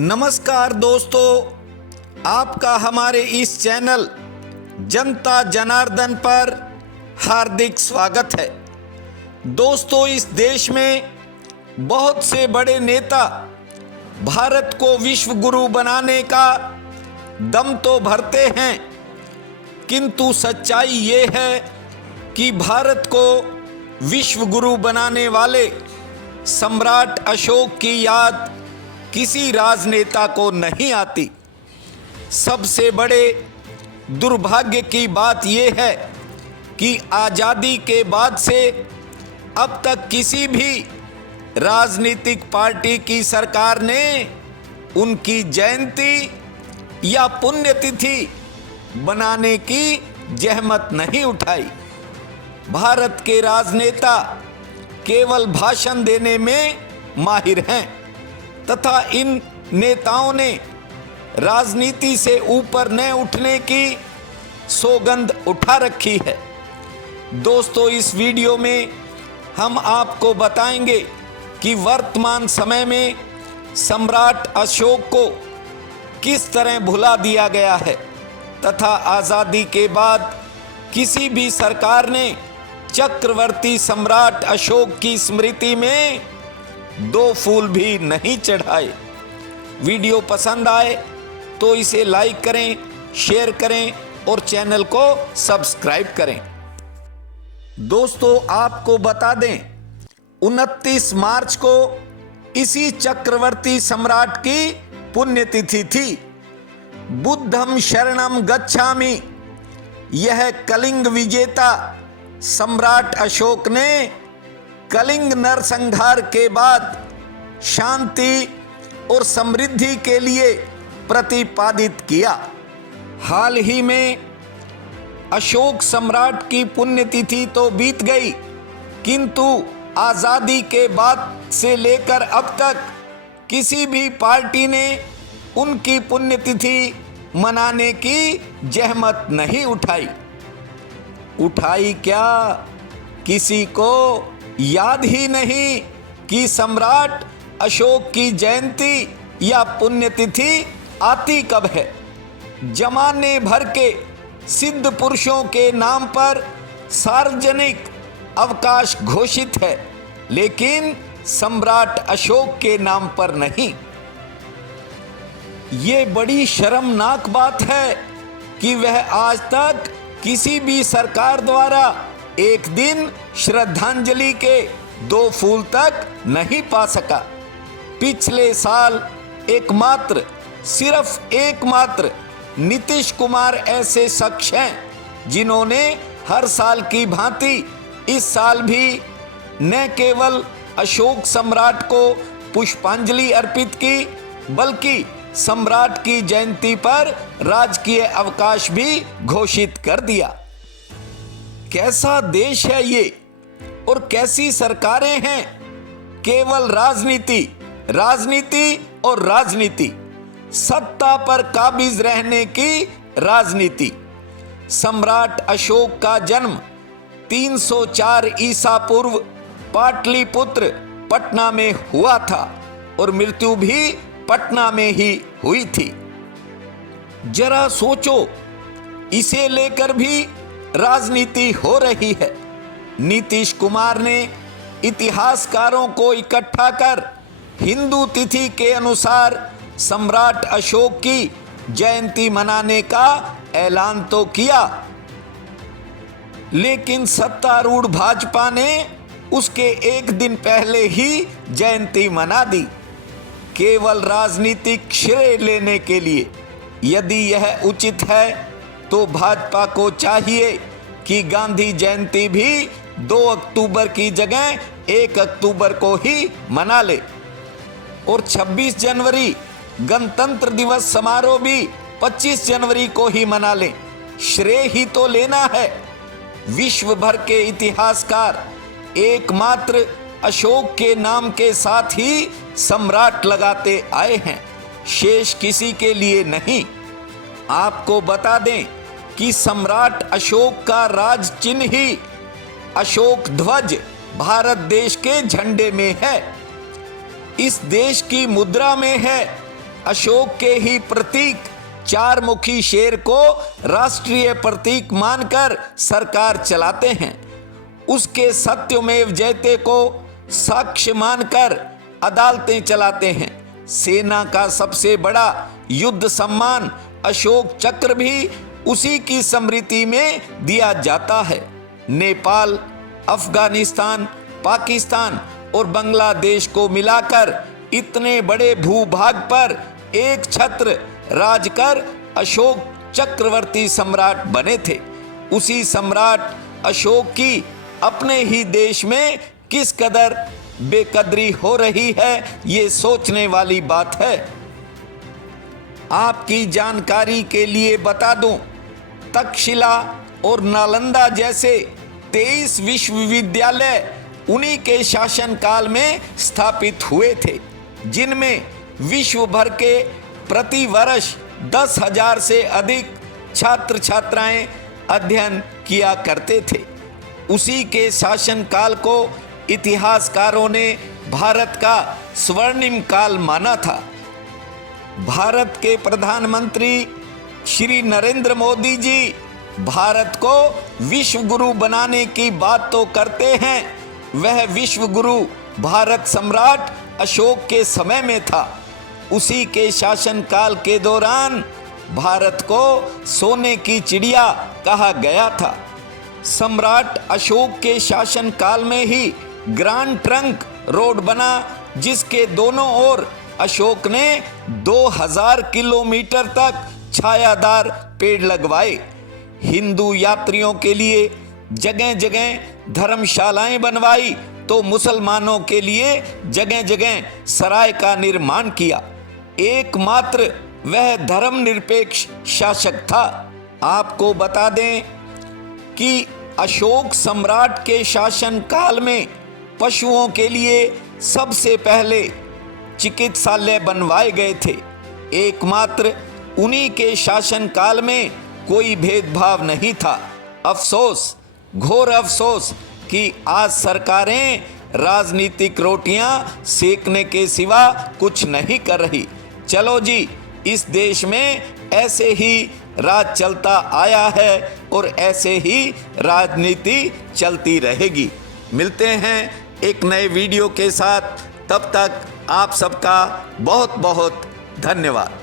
नमस्कार दोस्तों, आपका हमारे इस चैनल जनता जनार्दन पर हार्दिक स्वागत है। दोस्तों, इस देश में बहुत से बड़े नेता भारत को विश्व गुरु बनाने का दम तो भरते हैं, किंतु सच्चाई ये है कि भारत को विश्व गुरु बनाने वाले सम्राट अशोक की याद किसी राजनेता को नहीं आती। सबसे बड़े दुर्भाग्य की बात यह है कि आज़ादी के बाद से अब तक किसी भी राजनीतिक पार्टी की सरकार ने उनकी जयंती या पुण्यतिथि बनाने की जहमत नहीं उठाई। भारत के राजनेता केवल भाषण देने में माहिर हैं तथा इन नेताओं ने राजनीति से ऊपर न उठने की सौगंध उठा रखी है। दोस्तों, इस वीडियो में हम आपको बताएंगे कि वर्तमान समय में सम्राट अशोक को किस तरह भुला दिया गया है तथा आज़ादी के बाद किसी भी सरकार ने चक्रवर्ती सम्राट अशोक की स्मृति में 2 फूल भी नहीं चढ़ाए। वीडियो पसंद आए तो इसे लाइक करें, शेयर करें और चैनल को सब्सक्राइब करें। दोस्तों, आपको बता दें, 29 मार्च को इसी चक्रवर्ती सम्राट की पुण्यतिथि थी। बुद्धं शरणं गच्छामि, यह कलिंग विजेता सम्राट अशोक ने कलिंग नरसंहार के बाद शांति और समृद्धि के लिए प्रतिपादित किया। हाल ही में अशोक सम्राट की पुण्यतिथि तो बीत गई, किंतु आज़ादी के बाद से लेकर अब तक किसी भी पार्टी ने उनकी पुण्यतिथि मनाने की जहमत नहीं उठाई क्या किसी को याद ही नहीं कि सम्राट अशोक की जयंती या पुण्यतिथि आती कब है। जमाने भर के सिद्ध पुरुषों के नाम पर सार्वजनिक अवकाश घोषित है, लेकिन सम्राट अशोक के नाम पर नहीं। ये बड़ी शर्मनाक बात है कि वह आज तक किसी भी सरकार द्वारा एक दिन श्रद्धांजलि के 2 फूल तक नहीं पा सका। पिछले साल सिर्फ एकमात्र नीतीश कुमार ऐसे शख्स हैं जिन्होंने हर साल की भांति इस साल भी न केवल अशोक सम्राट को पुष्पांजलि अर्पित की, बल्कि सम्राट की जयंती पर राजकीय अवकाश भी घोषित कर दिया। कैसा देश है ये और कैसी सरकारें हैं। केवल राजनीति और राजनीति, सत्ता पर काबिज रहने की राजनीति। सम्राट अशोक का जन्म 304 ईसा पूर्व पाटलिपुत्र पटना में हुआ था और मृत्यु भी पटना में ही हुई थी। जरा सोचो, इसे लेकर भी राजनीति हो रही है। नीतीश कुमार ने इतिहासकारों को इकट्ठा कर हिंदू तिथि के अनुसार सम्राट अशोक की जयंती मनाने का ऐलान तो किया, लेकिन सत्तारूढ़ भाजपा ने उसके एक दिन पहले ही जयंती मना दी, केवल राजनीतिक श्रेय लेने के लिए। यदि यह उचित है तो भाजपा को चाहिए कि गांधी जयंती भी 2 अक्टूबर की जगह 1 अक्टूबर को ही मना ले और 26 जनवरी गणतंत्र दिवस समारोह भी 25 जनवरी को ही मना ले। श्रेय ही तो लेना है। विश्व भर के इतिहासकार एकमात्र अशोक के नाम के साथ ही सम्राट लगाते आए हैं, शेष किसी के लिए नहीं। आपको बता दें कि सम्राट अशोक का राज चिन्ह ही अशोक ध्वज भारत देश के झंडे में है। इस देश की मुद्रा में है अशोक के ही प्रतीक चार मुखी शेर को राष्ट्रीय प्रतीक मानकर सरकार चलाते हैं। उसके सत्यमेव जयते को साक्ष्य मानकर अदालतें चलाते हैं। सेना का सबसे बड़ा युद्ध सम्मान अशोक चक्र भी उसी की स्मृति में दिया जाता है। नेपाल, अफगानिस्तान, पाकिस्तान और बांग्लादेश को मिलाकर इतने बड़े भूभाग पर एक छत्र राज कर अशोक चक्रवर्ती सम्राट बने थे। उसी सम्राट अशोक की अपने ही देश में किस कदर बेकदरी हो रही है, ये सोचने वाली बात है। आपकी जानकारी के लिए बता दूं, तक्षशिला और नालंदा जैसे 23 विश्वविद्यालय उन्हीं के शासनकाल में स्थापित हुए थे, जिनमें विश्व भर के प्रति वर्ष 10,000 से अधिक छात्र छात्राएं अध्ययन किया करते थे। उसी के शासनकाल को इतिहासकारों ने भारत का स्वर्णिम काल माना था। भारत के प्रधानमंत्री श्री नरेंद्र मोदी जी भारत को विश्व गुरु बनाने की बात तो करते हैं, वह विश्व गुरु भारत सम्राट अशोक के समय में था। उसी के शासनकाल के दौरान भारत को सोने की चिड़िया कहा गया था। सम्राट अशोक के शासनकाल में ही ग्रांड ट्रंक रोड बना, जिसके दोनों ओर अशोक ने 2000 किलोमीटर तक छायादार पेड़ लगवाए। हिंदू यात्रियों के लिए जगह जगह धर्मशालाएं बनवाई तो मुसलमानों के लिए जगह जगह सराय का निर्माण किया। एकमात्र वह धर्मनिरपेक्ष शासक था। आपको बता दें कि अशोक सम्राट के शासन काल में पशुओं के लिए सबसे पहले चिकित्सालय बनवाए गए थे। एकमात्र उन्हीं के शासन काल में कोई भेदभाव नहीं था। अफसोस, घोर अफसोस कि आज सरकारें राजनीतिक रोटियां सेकने के सिवा कुछ नहीं कर रही। चलो जी, इस देश में ऐसे ही राज चलता आया है और ऐसे ही राजनीति चलती रहेगी। मिलते हैं एक नए वीडियो के साथ, तब तक आप सबका बहुत बहुत धन्यवाद।